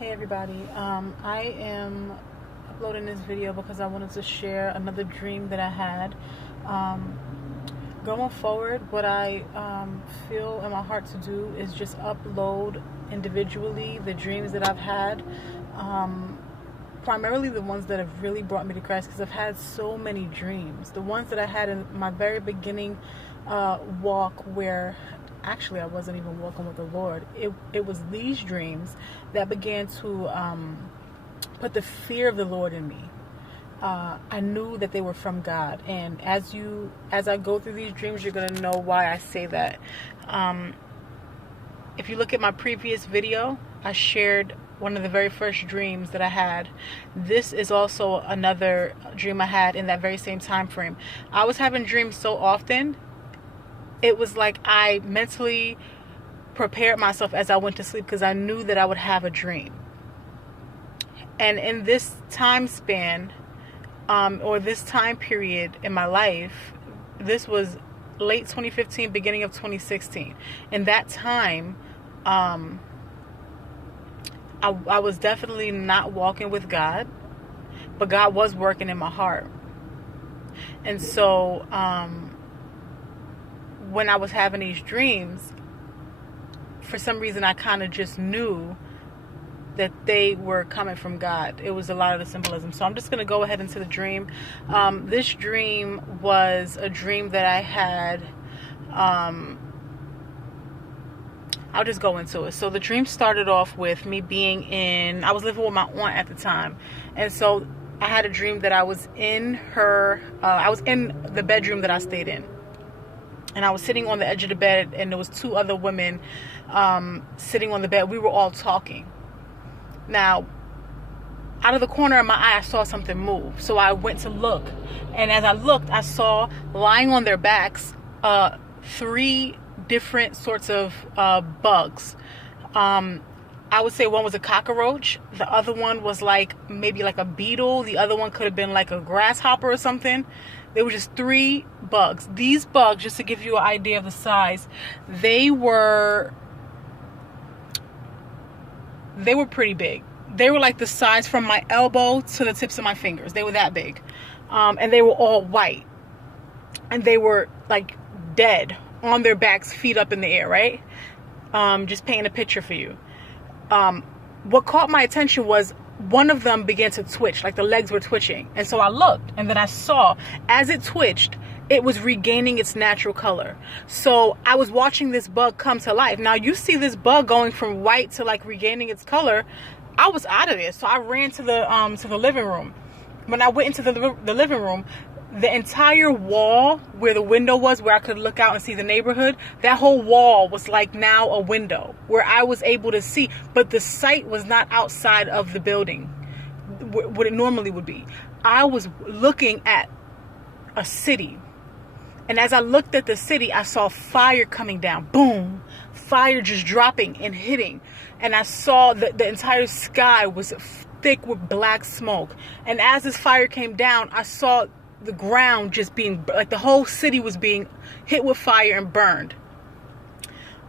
Hey everybody, I am uploading this video because I wanted to share another dream that I had. Going forward, what I feel in my heart to do is just upload individually the dreams that I've had, primarily the ones that have really brought me to Christ, because I've had so many dreams. The ones that I had in my very beginning walk, where actually I wasn't even walking with the Lord. It was these dreams that began to put the fear of the Lord in me. I knew that they were from God, and as I go through these dreams, you're gonna know why I say that. If you look at my previous video, I shared one of the very first dreams that I had. This is also another dream I had in that very same time frame. I was having dreams so often, it was like I mentally prepared myself as I went to sleep because I knew that I would have a dream. And in this time span, or this time period in my life, this was late 2015, beginning of 2016. In that time, I was definitely not walking with God, but God was working in my heart. And so, when I was having these dreams, for some reason I kind of just knew that they were coming from God. It was a lot of the symbolism. So I'm just going to go ahead into the dream. This dream was a dream that I had. I'll just go into it. So the dream started off with me being I was living with my aunt at the time. And so I had a dream that I was in I was in the bedroom that I stayed in. And I was sitting on the edge of the bed, and there was two other women sitting on the bed. We were all talking. Now, out of the corner of my eye, I saw something move. So I went to look. And as I looked, I saw lying on their backs 3 different sorts of bugs. I would say one was a cockroach. The other one was maybe like a beetle. The other one could have been like a grasshopper or something. There were just 3 bugs. These bugs, just to give you an idea of the size, they were pretty big. They were like the size from my elbow to the tips of my fingers. They were that big. And they were all white. And they were like dead on their backs, feet up in the air, right? Just painting a picture for you. What caught my attention was one of them began to twitch, like the legs were twitching. And so I looked, and then I saw, as it twitched, it was regaining its natural color. So I was watching this bug come to life. Now you see this bug going from white to like regaining its color. I was out of there. So I ran to the living room. When I went into the living room, the entire wall where the window was, where I could look out and see the neighborhood, that whole wall was like now a window where I was able to see, but the sight was not outside of the building, what it normally would be. I was looking at a city, and as I looked at the city, I saw fire coming down. Boom, fire just dropping and hitting, and I saw the entire sky was thick with black smoke. And as this fire came down, I saw the ground just being, like the whole city was being hit with fire and burned.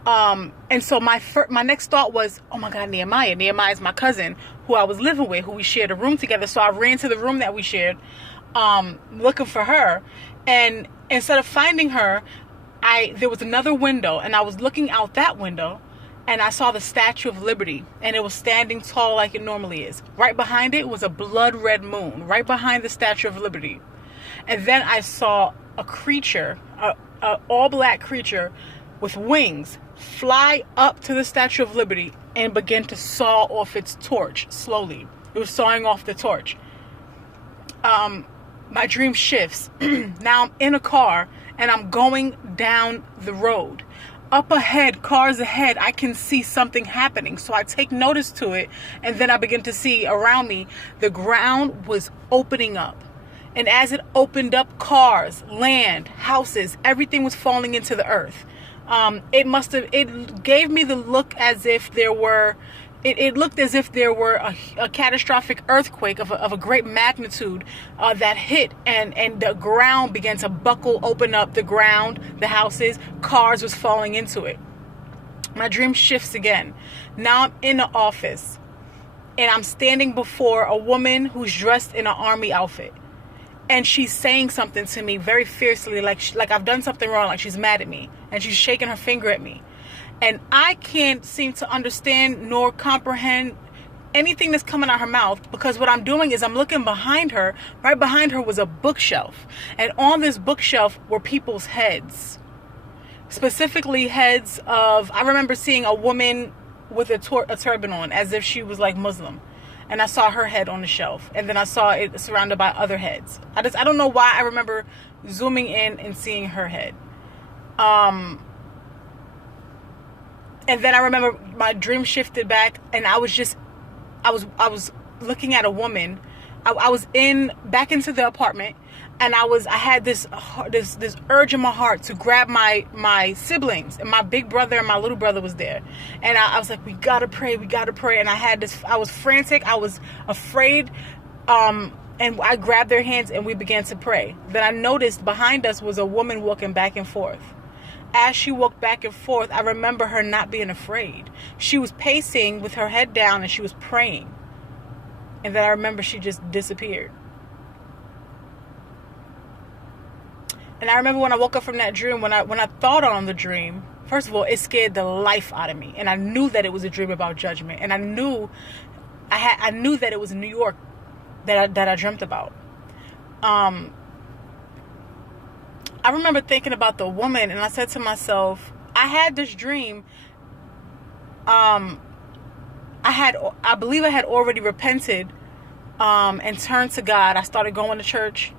And so my next thought was, oh my God, Nehemiah. Nehemiah is my cousin who I was living with, who we shared a room together. So I ran to the room that we shared, looking for her. And instead of finding her, there was another window, and I was looking out that window, and I saw the Statue of Liberty, and it was standing tall like it normally is. Right behind it was a blood red moon, right behind the Statue of Liberty. And then I saw a creature, a all-black creature with wings, fly up to the Statue of Liberty and begin to saw off its torch slowly. It was sawing off the torch. My dream shifts. Now I'm in a car, and I'm going down the road. Up ahead, cars ahead, I can see something happening. So I take notice to it, and then I begin to see around me, the ground was opening up. And as it opened up, cars, land, houses, everything was falling into the earth. It gave me the look as if there were, it looked as if there were a catastrophic earthquake of a great magnitude that hit, and the ground began to buckle, open up the ground, the houses, cars was falling into it. My dream shifts again. Now I'm in the office. and I'm standing before a woman who's dressed in an army outfit, and she's saying something to me very fiercely, like I've done something wrong, like she's mad at me, and she's shaking her finger at me, and I can't seem to understand nor comprehend anything that's coming out her mouth, because what I'm doing is I'm looking behind her. Right behind her was a bookshelf, and on this bookshelf were people's heads, specifically heads of, I remember seeing a woman with a turban on, as if she was like Muslim, and I saw her head on the shelf, and then I saw it surrounded by other heads. I don't know why I remember zooming in and seeing her head. And then I remember my dream shifted back, and I was looking at a woman. I was back into the apartment, and I had this urge in my heart to grab my siblings, and my big brother and my little brother was there, and I was like, we gotta pray, and I was frantic, I was afraid, and I grabbed their hands and we began to pray. Then I noticed behind us was a woman walking back and forth. As she walked back and forth, I remember her not being afraid. She was pacing with her head down, and she was praying. And then I remember she just disappeared. And I remember when I woke up from that dream, when I thought on the dream, first of all, it scared the life out of me. And I knew that it was a dream about judgment. And I knew that it was New York that I dreamt about. I remember thinking about the woman, and I said to myself, I had this dream. I believe I had already repented and turned to God. I started going to church.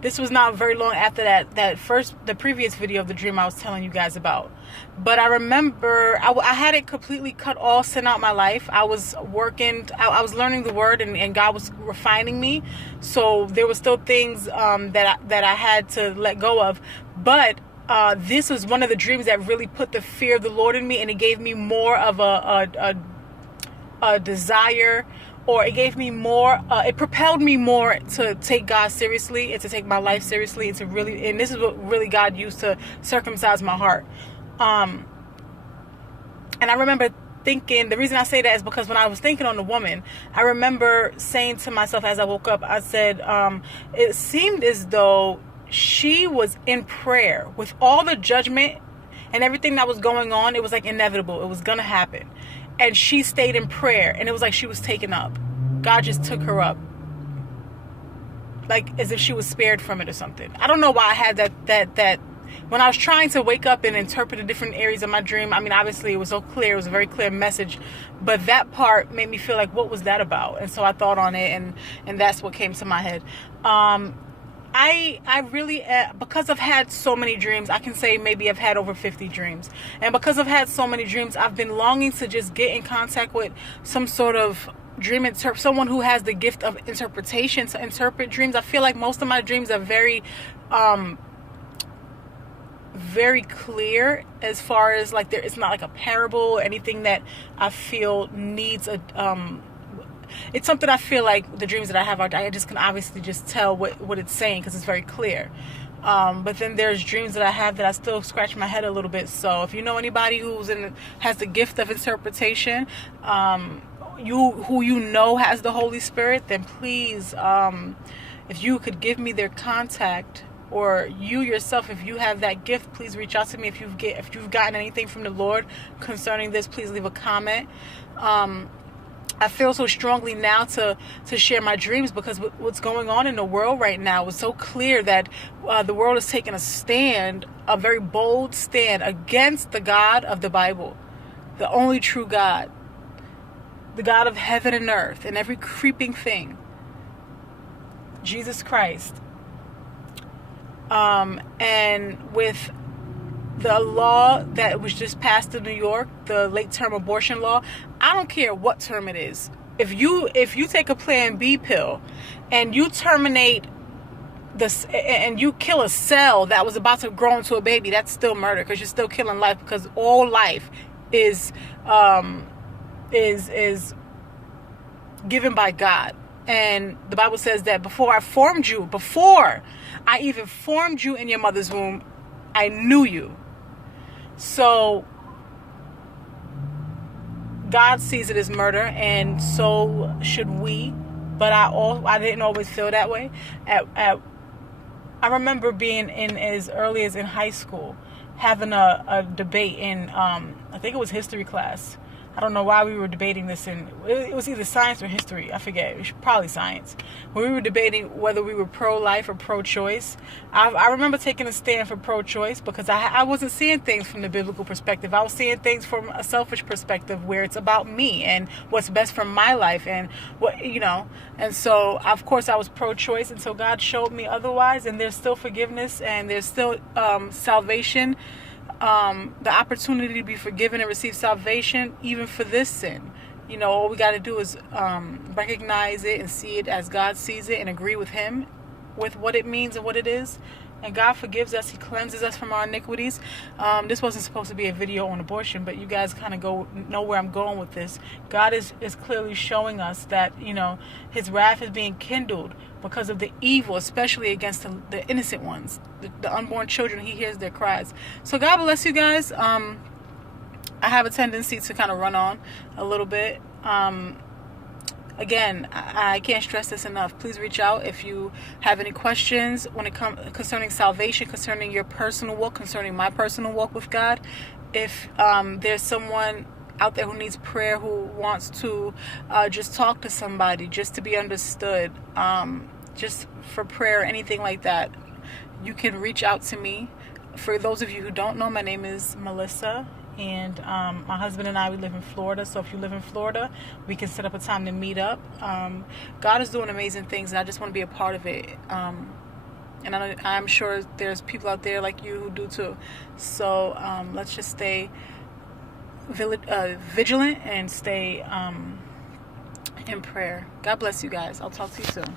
This was not very long after the previous video of the dream I was telling you guys about. But I remember I had it completely cut all sin out my life. I was working, I was learning the word, and God was refining me. So there were still things that I had to let go of. But this was one of the dreams that really put the fear of the Lord in me, and it gave me more of a desire, or it gave me more, it propelled me more to take God seriously, and to take my life seriously, and this is what really God used to circumcise my heart. And I remember thinking, the reason I say that is because when I was thinking on the woman, I remember saying to myself as I woke up, I said, it seemed as though she was in prayer with all the judgment and everything that was going on. It was like inevitable. It was going to happen. And she stayed in prayer, and it was like she was taken up. God just took her up, like as if she was spared from it or something. I don't know why I had that when I was trying to wake up and interpret the different areas of my dream. I mean, obviously it was so clear. It was a very clear message, but that part made me feel like, what was that about? And so I thought on it, and that's what came to my head. I really, because I've had so many dreams, I can say maybe I've had over 50 dreams. And because I've had so many dreams, I've been longing to just get in contact with some sort of dream someone who has the gift of interpretation to interpret dreams. I feel like most of my dreams are very clear, as far as like it's not like a parable or anything that I feel needs it's something I feel like the dreams that I have, I just can obviously just tell what it's saying, because it's very clear. But then there's dreams that I have that I still scratch my head a little bit. So if you know anybody has the gift of interpretation, who you know has the Holy Spirit, then please, if you could give me their contact, or you yourself, if you have that gift, please reach out to me. If you've gotten anything from the Lord concerning this, please leave a comment. I feel so strongly now to share my dreams, because what's going on in the world right now is so clear that the world is taking a stand, a very bold stand against the God of the Bible, the only true God, the God of heaven and earth and every creeping thing, Jesus Christ. And with the law that was just passed in New York, the late term abortion law, I don't care what term it is. If you take a Plan B pill and you terminate and you kill a cell that was about to grow into a baby, that's still murder, because you're still killing life, because all life is given by God. And the Bible says that before I even formed you in your mother's womb, I knew you. So God sees it as murder, and so should we. But I didn't always feel that way. I remember being in as early as in high school, having a debate in I think it was history class. I don't know why we were debating this it was either science or history. I forget. It was probably science. When we were debating whether we were pro-life or pro-choice, I remember taking a stand for pro-choice because I wasn't seeing things from the biblical perspective. I was seeing things from a selfish perspective where it's about me and what's best for my life and what, you know. And so, of course, I was pro-choice until God showed me otherwise. And there's still forgiveness and there's still salvation. The opportunity to be forgiven and receive salvation even for this sin. You know, all we got to do is recognize it and see it as God sees it and agree with him with what it means and what it is. And God forgives us. He cleanses us from our iniquities. This wasn't supposed to be a video on abortion, but you guys kind of know where I'm going with this. God is clearly showing us that, you know, his wrath is being kindled because of the evil, especially against the innocent ones, the unborn children. He hears their cries. So God bless you guys. I have a tendency to kind of run on a little bit. Again, I can't stress this enough. Please reach out if you have any questions when it comes concerning salvation, concerning your personal walk, concerning my personal walk with God. If there's someone out there who needs prayer, who wants to just talk to somebody, just to be understood, just for prayer, anything like that, you can reach out to me. For those of you who don't know, my name is Melissa. And my husband and I, we live in Florida. So if you live in Florida, we can set up a time to meet up. God is doing amazing things, and I just want to be a part of it. And I'm sure there's people out there like you who do too. So let's just stay vigilant and stay in prayer. God bless you guys. I'll talk to you soon.